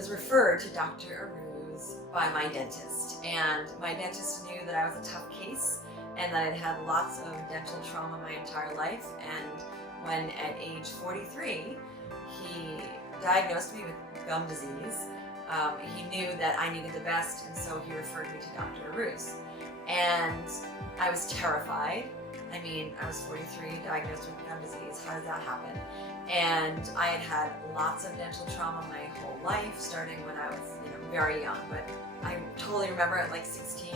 was referred to Dr. Arauz by my dentist. And my dentist knew that I was a tough case and that I'd had lots of dental trauma my entire life. And when at age 43, he diagnosed me with gum disease. He knew that I needed the best, and so he referred me to Dr. Arauz. And I was terrified. I mean, I was 43, diagnosed with gum disease. How did that happen? And I had had lots of dental trauma my whole life, starting when I was, very young. But I totally remember at like 16,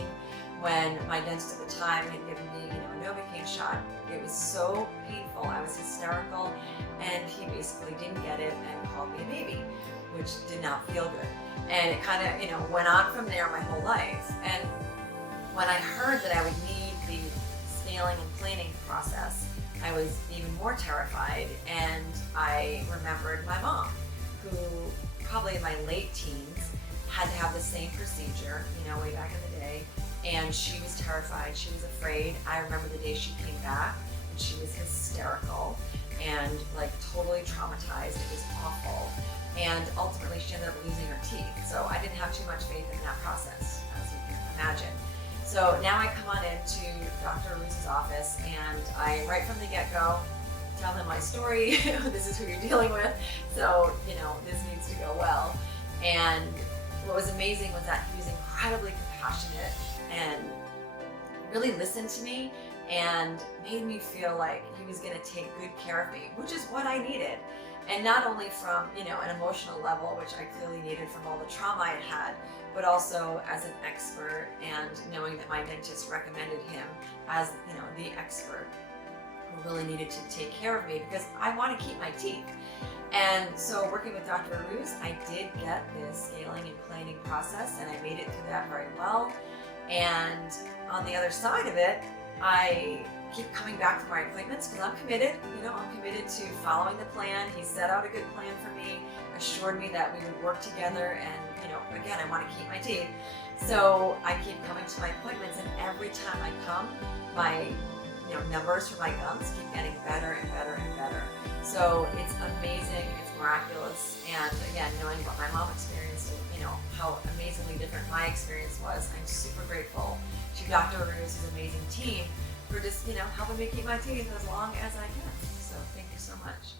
when my dentist at the time had given me, a Novocaine shot. It was so painful. I was hysterical, and he basically didn't get it and called me a baby, which did not feel good. And it kind of, went on from there my whole life. And when I heard that I would need the scaling and planing process, I was even more terrified. And I remembered my mom, who probably in my late teens had to have the same procedure, way back in the day. And she was terrified, she was afraid. I remember the day she came back and she was hysterical and like totally traumatized. It was awful. And ultimately she ended up losing her teeth. So I didn't have too much faith in that process, as you can imagine. So now I come on into Dr. Arauz's office, and I, right from the get-go, tell him my story. This is who you're dealing with. So, this needs to go well. And what was amazing was that he was incredibly compassionate and really listened to me and made me feel like he was going to take good care of me, which is what I needed. And not only from, an emotional level, which I clearly needed from all the trauma I had, but also as an expert, and knowing that my dentist recommended him as, the expert who really needed to take care of me, because I want to keep my teeth. And so working with Dr. Arauz, I did get this scaling and planing process, and I made it through that very well. And on the other side of it, I keep coming back for my appointments because I'm committed. I'm committed to following the plan. He set out a good plan for me, assured me that we would work together, and again, I want to keep my teeth. So I keep coming to my appointments, and every time I come, my numbers for my gums keep getting better and better and better. So it's amazing, it's miraculous, and again, knowing what my mom experienced and how amazingly different my experience was, I'm super grateful to Dr. Arauz's amazing team for just helping me keep my teeth as long as I can. So thank you so much.